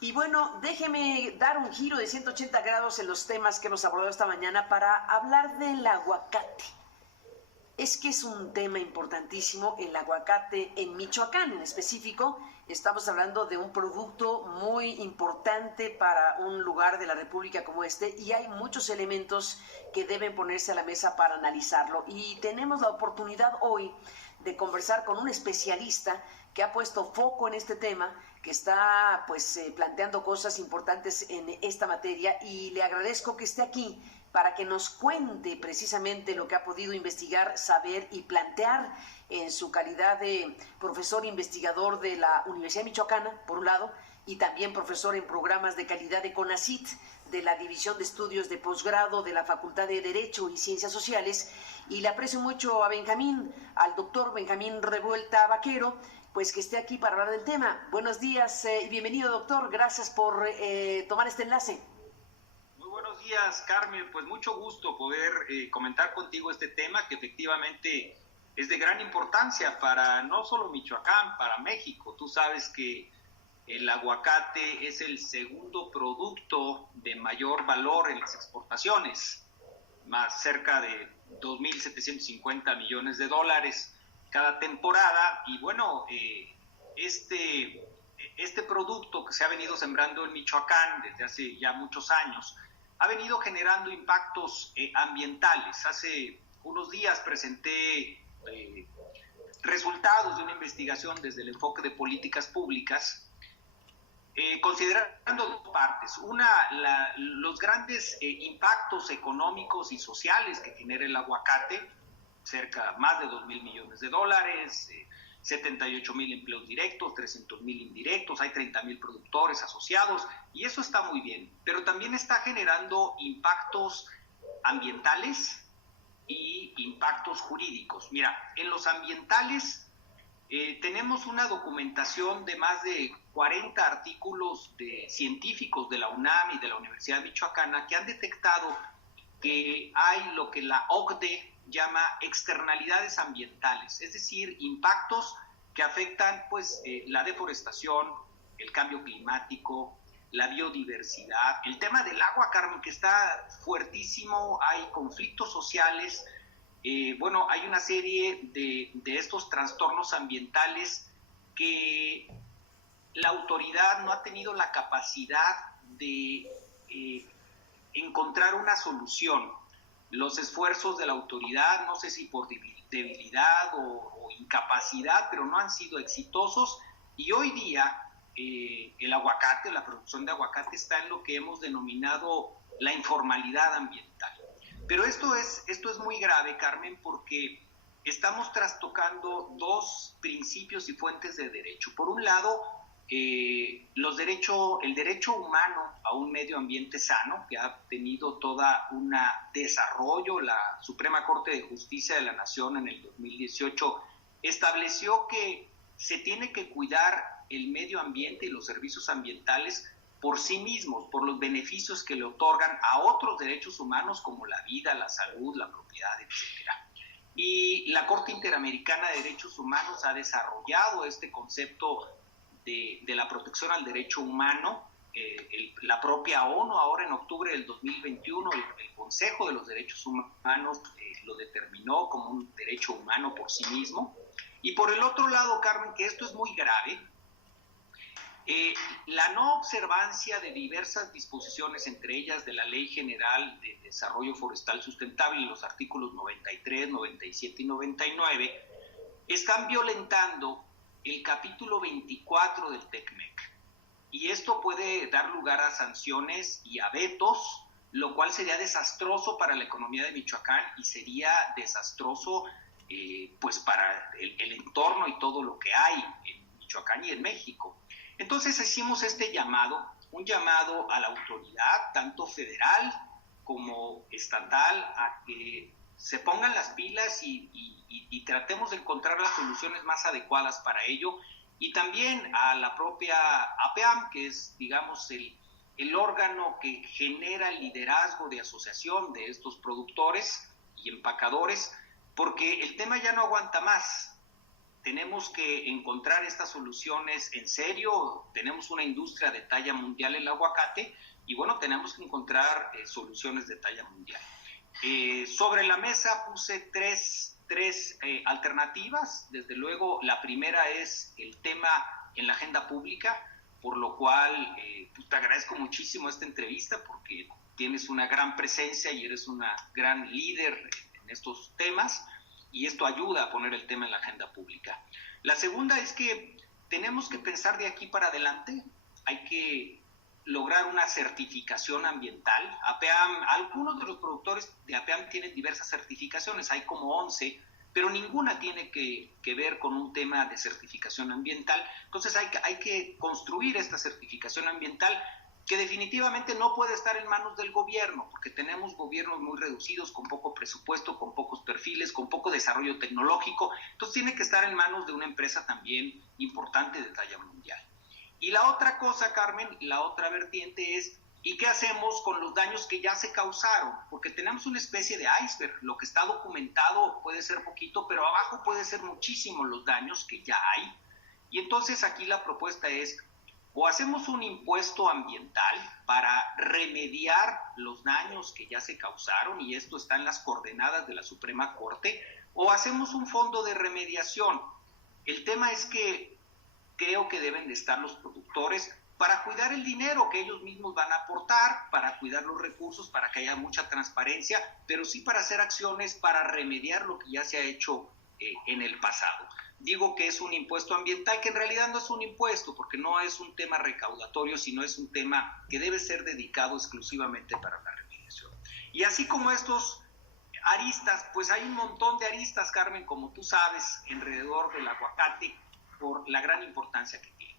Y bueno, déjeme dar un giro de 180 grados en los temas que hemos abordado esta mañana para hablar del aguacate. Es que es un tema importantísimo el aguacate en Michoacán en específico. Estamos hablando de un producto muy importante para un lugar de la República como este y hay muchos elementos que deben ponerse a la mesa para analizarlo. Y tenemos la oportunidad hoy de conversar con un especialista que ha puesto foco en este tema, que está planteando cosas importantes en esta materia y le agradezco que esté aquí para que nos cuente precisamente lo que ha podido investigar, saber y plantear en su calidad de profesor investigador de la Universidad Michoacana, por un lado, y también profesor en programas de calidad de CONACYT, de la División de Estudios de Posgrado de la Facultad de Derecho y Ciencias Sociales, y le aprecio mucho a Benjamín, al doctor Benjamín Revuelta Vaquero, pues que esté aquí para hablar del tema. Buenos días y bienvenido, doctor, gracias por tomar este enlace. Buenos días, Carmen. Pues mucho gusto poder comentar contigo este tema que efectivamente es de gran importancia para no solo Michoacán, para México. Tú sabes que el aguacate es el segundo producto de mayor valor en las exportaciones, más cerca de 2.750 millones de dólares cada temporada. Y bueno, este producto que se ha venido sembrando en Michoacán desde hace ya muchos años ha venido generando impactos ambientales. Hace unos días presenté resultados de una investigación desde el enfoque de políticas públicas, considerando dos partes. Una, los grandes impactos económicos y sociales que genera el aguacate, más de 2.000 millones de dólares, 78,000 empleos directos, 300,000 indirectos, hay 30,000 productores asociados y eso está muy bien, pero también está generando impactos ambientales y impactos jurídicos. Mira, en los ambientales tenemos una documentación de más de 40 artículos de científicos de la UNAM y de la Universidad Michoacana que han detectado que hay lo que la OCDE llama externalidades ambientales, es decir, impactos que afectan la deforestación, el cambio climático, la biodiversidad, el tema del agua, Carmen, que está fuertísimo, hay conflictos sociales, hay una serie de estos trastornos ambientales que la autoridad no ha tenido la capacidad de encontrar una solución. Los esfuerzos de la autoridad, no sé si por debilidad o incapacidad, pero no han sido exitosos y hoy día el aguacate, la producción de aguacate está en lo que hemos denominado la informalidad ambiental. Pero esto es muy grave, Carmen, porque estamos trastocando dos principios y fuentes de derecho. Por un lado, el derecho humano a un medio ambiente sano, que ha tenido toda un desarrollo. La Suprema Corte de Justicia de la Nación en el 2018 estableció que se tiene que cuidar el medio ambiente y los servicios ambientales por sí mismos, por los beneficios que le otorgan a otros derechos humanos como la vida, la salud, la propiedad, etc. Y la Corte Interamericana de Derechos Humanos ha desarrollado este concepto de la protección al derecho humano. La propia ONU ahora en octubre del 2021, el Consejo de los Derechos Humanos lo determinó como un derecho humano por sí mismo. Y por el otro lado, Carmen, que esto es muy grave, la no observancia de diversas disposiciones, entre ellas de la Ley General de Desarrollo Forestal Sustentable, los artículos 93, 97 y 99, están violentando el capítulo 24 del TECMEC. Y esto puede dar lugar a sanciones y a vetos, lo cual sería desastroso para la economía de Michoacán y sería desastroso para el entorno y todo lo que hay en Michoacán y en México. Entonces hicimos un llamado a la autoridad, tanto federal como estatal, a que se pongan las pilas y tratemos de encontrar las soluciones más adecuadas para ello, y también a la propia APAM, que es, digamos, el órgano que genera el liderazgo de asociación de estos productores y empacadores, porque el tema ya no aguanta más. tenemos que encontrar estas soluciones en serio. Tenemos una industria de talla mundial el aguacate y bueno, tenemos que encontrar soluciones de talla mundial. Sobre la mesa puse tres alternativas. Desde luego, la primera es el tema en la agenda pública, por lo cual pues te agradezco muchísimo esta entrevista porque tienes una gran presencia y eres una gran líder en estos temas y esto ayuda a poner el tema en la agenda pública. La segunda es que tenemos que pensar de aquí para adelante. Hay que lograr una certificación ambiental. APAM, algunos de los productores de APAM tienen diversas certificaciones, hay como 11, pero ninguna tiene que ver con un tema de certificación ambiental. Entonces hay que construir esta certificación ambiental que definitivamente no puede estar en manos del gobierno, porque tenemos gobiernos muy reducidos, con poco presupuesto, con pocos perfiles, con poco desarrollo tecnológico. Entonces tiene que estar en manos de una empresa también importante de talla mundial. Y la otra cosa, Carmen, la otra vertiente es, ¿y qué hacemos con los daños que ya se causaron? Porque tenemos una especie de iceberg. Lo que está documentado puede ser poquito, pero abajo puede ser muchísimo los daños que ya hay. Y entonces aquí la propuesta es, o hacemos un impuesto ambiental para remediar los daños que ya se causaron, y esto está en las coordenadas de la Suprema Corte, o hacemos un fondo de remediación. El tema es que creo que deben de estar los productores para cuidar el dinero que ellos mismos van a aportar, para cuidar los recursos, para que haya mucha transparencia, pero sí para hacer acciones para remediar lo que ya se ha hecho en el pasado. Digo que es un impuesto ambiental, que en realidad no es un impuesto, porque no es un tema recaudatorio, sino es un tema que debe ser dedicado exclusivamente para la remediación. Y así como estos aristas, pues hay un montón de aristas, Carmen, como tú sabes, alrededor del aguacate, por la gran importancia que tiene.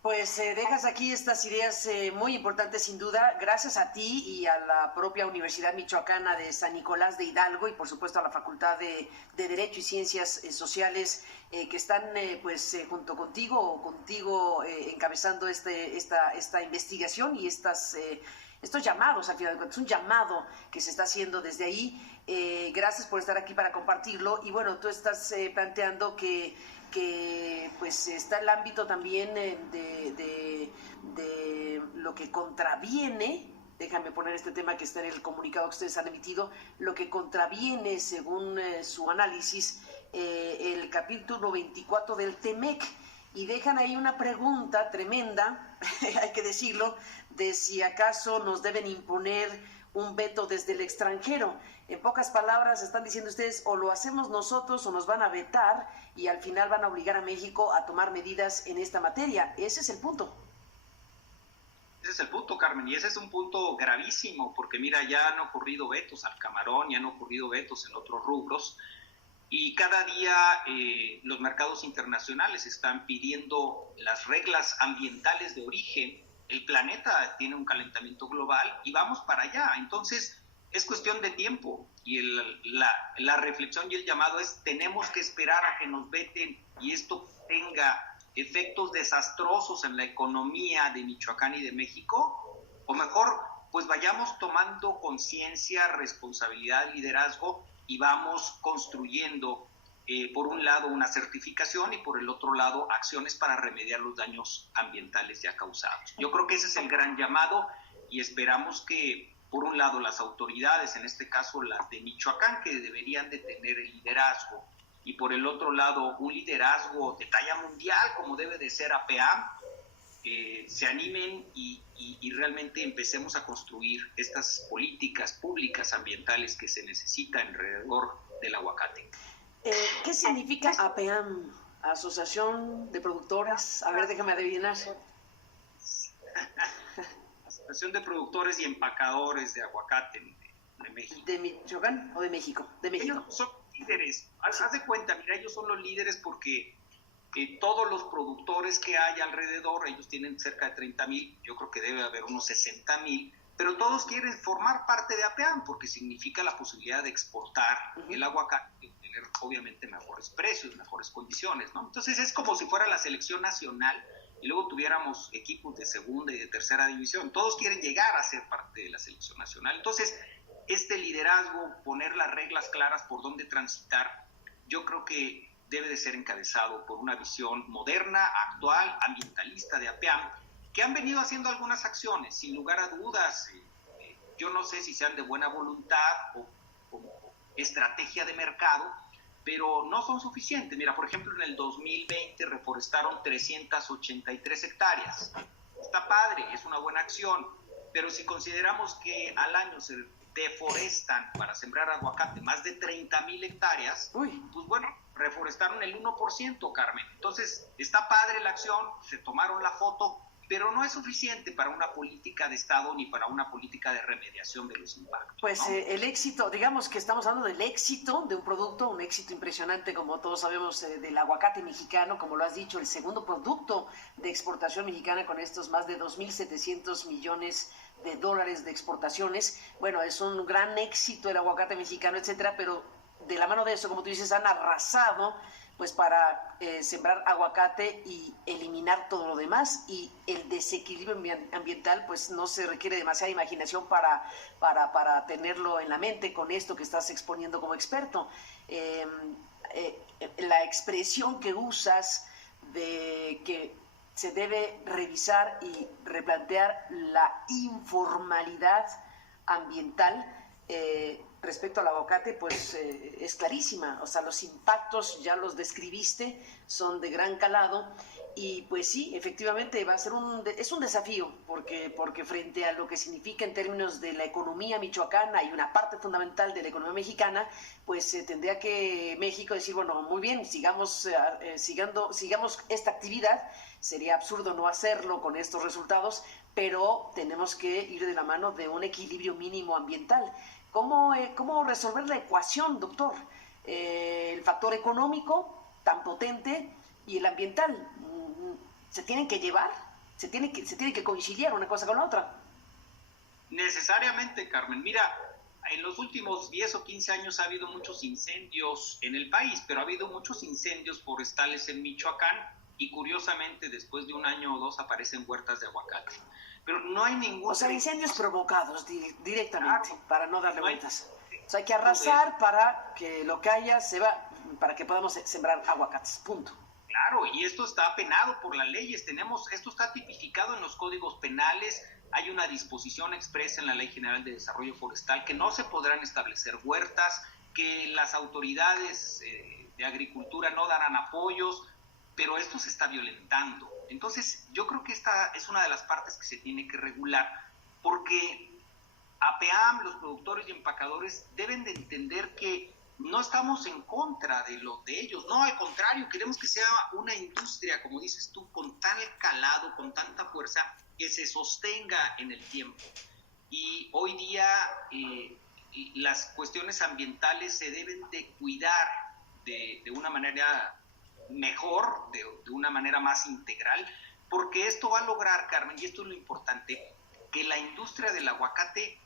Pues dejas aquí estas ideas muy importantes, sin duda, gracias a ti y a la propia Universidad Michoacana de San Nicolás de Hidalgo y por supuesto a la Facultad de Derecho y Ciencias Sociales que están junto contigo o contigo encabezando esta investigación y estos llamados, al final de cuentas, un llamado que se está haciendo desde ahí. Gracias por estar aquí para compartirlo y bueno, tú estás planteando que pues está el ámbito también de lo que contraviene, déjame poner este tema que está en el comunicado que ustedes han emitido, lo que contraviene según su análisis el capítulo 24 del TEMEC, y dejan ahí una pregunta tremenda, hay que decirlo, de si acaso nos deben imponer un veto desde el extranjero. En pocas palabras están diciendo ustedes, o lo hacemos nosotros o nos van a vetar y al final van a obligar a México a tomar medidas en esta materia. Ese es el punto. Ese es el punto, Carmen, y ese es un punto gravísimo, porque mira, ya han ocurrido vetos al camarón, ya han ocurrido vetos en otros rubros, y cada día los mercados internacionales están pidiendo las reglas ambientales de origen. El planeta tiene un calentamiento global y vamos para allá. Entonces, es cuestión de tiempo y la reflexión y el llamado es, tenemos que esperar a que nos veten y esto tenga efectos desastrosos en la economía de Michoacán y de México, o mejor, pues vayamos tomando conciencia, responsabilidad, liderazgo y vamos construyendo por un lado una certificación y por el otro lado acciones para remediar los daños ambientales ya causados. Yo creo que ese es el gran llamado y esperamos que por un lado las autoridades, en este caso las de Michoacán, que deberían de tener el liderazgo, y por el otro lado un liderazgo de talla mundial como debe de ser APAM, se animen y realmente empecemos a construir estas políticas públicas ambientales que se necesitan alrededor del aguacate. ¿Qué significa APAM? Asociación de Productoras. A ver, déjame adivinar. Asociación de Productores y Empacadores de Aguacate de México. ¿De Michoacán o de México? De México. Ellos son líderes. Haz de cuenta, mira, ellos son los líderes porque todos los productores que hay alrededor, ellos tienen cerca de 30,000, yo creo que debe haber unos 60,000, pero todos quieren formar parte de APAM porque significa la posibilidad de exportar el aguacate y obtener obviamente mejores precios, mejores condiciones, ¿no? Entonces es como si fuera la selección nacional y luego tuviéramos equipos de segunda y de tercera división. Todos quieren llegar a ser parte de la selección nacional. Entonces, este liderazgo, poner las reglas claras por dónde transitar, yo creo que debe de ser encabezado por una visión moderna, actual, ambientalista de APAM, que han venido haciendo algunas acciones, sin lugar a dudas. Yo no sé si sean de buena voluntad o como estrategia de mercado, pero no son suficientes. Mira, por ejemplo, en el 2020 reforestaron 383 hectáreas. Está padre, es una buena acción, pero si consideramos que al año se deforestan para sembrar aguacate más de 30,000 hectáreas, pues bueno, reforestaron el 1%, Carmen. Entonces, está padre la acción, se tomaron la foto, pero no es suficiente para una política de Estado ni para una política de remediación de los impactos. Pues ¿no? El éxito, digamos que estamos hablando del éxito de un producto, un éxito impresionante, como todos sabemos, del aguacate mexicano, como lo has dicho, el segundo producto de exportación mexicana con estos más de 2.700 millones de dólares de exportaciones. Bueno, es un gran éxito el aguacate mexicano, etcétera, pero de la mano de eso, como tú dices, han arrasado pues para sembrar aguacate y eliminar todo lo demás, y el desequilibrio ambiental pues no se requiere demasiada imaginación para tenerlo en la mente con esto que estás exponiendo como experto. La expresión que usas de que se debe revisar y replantear la informalidad ambiental respecto al aguacate, pues es clarísima. O sea, los impactos ya los describiste, son de gran calado, y pues sí, efectivamente va a ser es un desafío, porque frente a lo que significa en términos de la economía michoacana y una parte fundamental de la economía mexicana, pues tendría que México decir, bueno, muy bien, sigamos esta actividad. Sería absurdo no hacerlo con estos resultados, pero tenemos que ir de la mano de un equilibrio mínimo ambiental. ¿Cómo resolver la ecuación, doctor? El factor económico tan potente y el ambiental se tienen que llevar, se tiene que conciliar una cosa con la otra. Necesariamente, Carmen. Mira, en los últimos 10 o 15 años ha habido muchos incendios en el país, pero ha habido muchos incendios forestales en Michoacán, y curiosamente después de un año o dos aparecen huertas de aguacate. Pero no hay ningún... O sea, incendios provocados directamente, claro, para no darle vueltas. O sea, hay que Entonces, arrasar para que lo que haya para que podamos sembrar aguacates, punto. Claro, y esto está penado por las leyes. Esto está tipificado en los códigos penales. Hay una disposición expresa en la Ley General de Desarrollo Forestal que no se podrán establecer huertas, que las autoridades de agricultura no darán apoyos, pero esto se está violentando. Entonces, yo creo que esta es una de las partes que se tiene que regular, porque APAM, los productores y empacadores, deben de entender que no estamos en contra de ellos, no, al contrario, queremos que sea una industria, como dices tú, con tal calado, con tanta fuerza, que se sostenga en el tiempo. Y hoy día las cuestiones ambientales se deben de cuidar de una manera mejor, de una manera más integral, porque esto va a lograr, Carmen, y esto es lo importante, que la industria del aguacate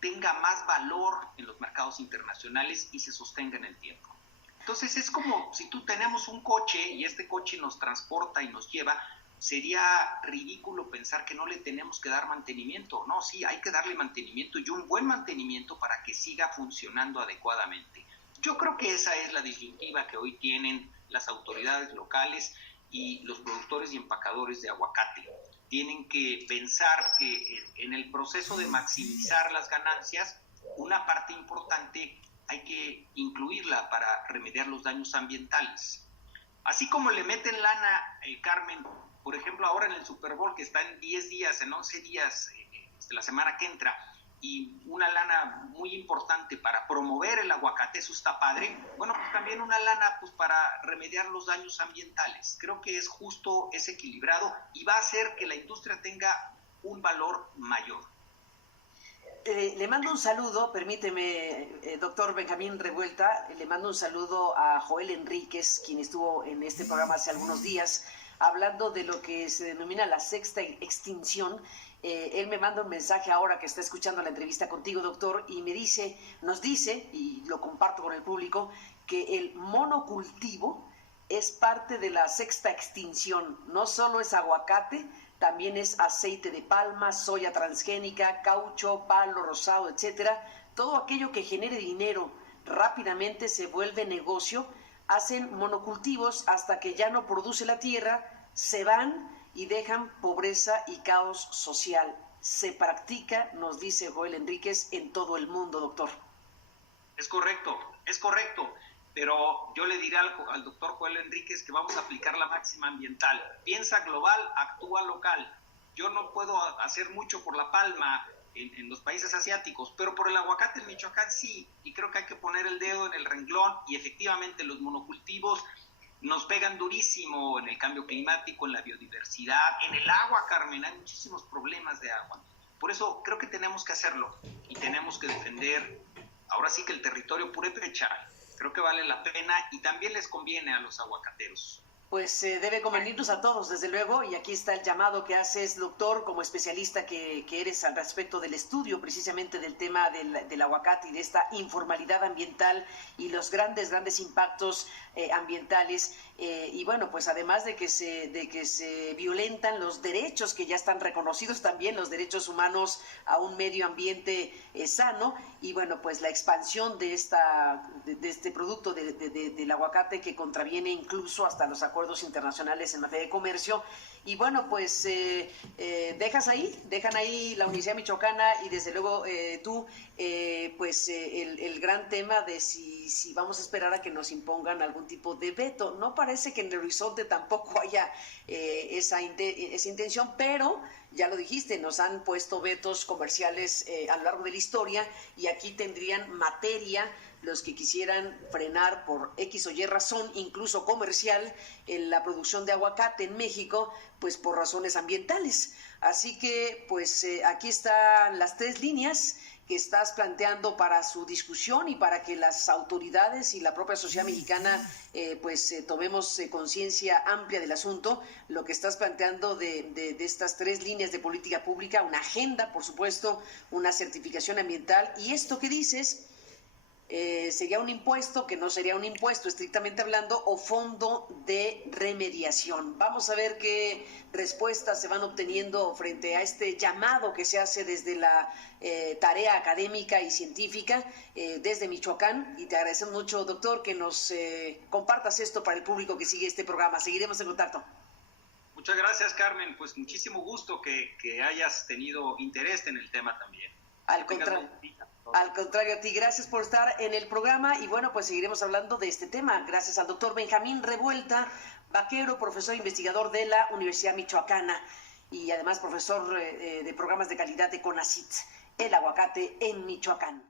tenga más valor en los mercados internacionales y se sostenga en el tiempo. Entonces es como si tú tenemos un coche y este coche nos transporta y nos lleva, sería ridículo pensar que no le tenemos que dar mantenimiento. No, sí, hay que darle mantenimiento, y un buen mantenimiento para que siga funcionando adecuadamente. Yo creo que esa es la disyuntiva que hoy tienen las autoridades locales y los productores y empacadores de aguacate. Tienen que pensar que en el proceso de maximizar las ganancias, una parte importante hay que incluirla para remediar los daños ambientales. Así como le meten lana, Carmen, por ejemplo, ahora en el Super Bowl, que está en 10 días, en 11 días, la semana que entra, y una lana muy importante para promover el aguacate, eso está padre. Bueno, pues también una lana pues para remediar los daños ambientales. Creo que es justo, es equilibrado y va a hacer que la industria tenga un valor mayor. Le mando un saludo, permíteme, doctor Benjamín Revuelta, le mando un saludo a Joel Enríquez, quien estuvo en este programa hace algunos días, hablando de lo que se denomina la sexta extinción. Él me manda un mensaje ahora que está escuchando la entrevista contigo, doctor, y nos dice, y lo comparto con el público, que el monocultivo es parte de la sexta extinción. No solo es aguacate, también es aceite de palma, soya transgénica, caucho, palo rosado, etcétera. Todo aquello que genere dinero rápidamente se vuelve negocio hacen monocultivos hasta que ya no produce la tierra, se van y dejan pobreza y caos social. Se practica, nos dice Joel Enríquez, en todo el mundo, doctor. Es correcto, pero yo le diré al doctor Joel Enríquez que vamos a aplicar la máxima ambiental. Piensa global, actúa local. Yo no puedo hacer mucho por la palma en los países asiáticos, pero por el aguacate en Michoacán sí, y creo que hay que poner el dedo en el renglón, y efectivamente los monocultivos nos pegan durísimo en el cambio climático, en la biodiversidad, en el agua, Carmen, hay muchísimos problemas de agua. Por eso creo que tenemos que hacerlo y tenemos que defender ahora sí que el territorio purépecha. Creo que vale la pena y también les conviene a los aguacateros. Pues debe convenirnos a todos, desde luego, y aquí está el llamado que haces, doctor, como especialista que eres al respecto del estudio precisamente del tema del aguacate y de esta informalidad ambiental y los grandes impactos ambientales. Y bueno, pues además de que se violentan los derechos que ya están reconocidos también, los derechos humanos a un medio ambiente sano, y bueno, pues la expansión de este producto del aguacate que contraviene incluso hasta los acuerdos internacionales en materia de comercio. Y bueno, pues dejan ahí la Universidad Michoacana y desde luego tú, el gran tema de si vamos a esperar a que nos impongan algún tipo de veto. No parece que en el horizonte tampoco haya esa intención, pero ya lo dijiste, nos han puesto vetos comerciales a lo largo de la historia, y aquí tendrían materia los que quisieran frenar por X o Y razón, incluso comercial, en la producción de aguacate en México, pues por razones ambientales. Así que, pues aquí están las 3 líneas que estás planteando para su discusión y para que las autoridades y la propia sociedad mexicana tomemos conciencia amplia del asunto. Lo que estás planteando de estas 3 líneas de política pública, una agenda, por supuesto, una certificación ambiental, y esto que dices sería un impuesto que no sería un impuesto estrictamente hablando, o fondo de remediación. Vamos a ver qué respuestas se van obteniendo frente a este llamado que se hace desde la tarea académica y científica desde Michoacán, y te agradecemos mucho, doctor, que nos compartas esto para el público que sigue este programa. Seguiremos en contacto. Muchas gracias, Carmen, pues muchísimo gusto que hayas tenido interés en el tema también. Al contrario a ti, gracias por estar en el programa, y bueno, pues seguiremos hablando de este tema. Gracias al doctor Benjamín Revuelta Vaquero, profesor investigador de la Universidad Michoacana y además profesor de programas de calidad de CONACYT, el aguacate en Michoacán.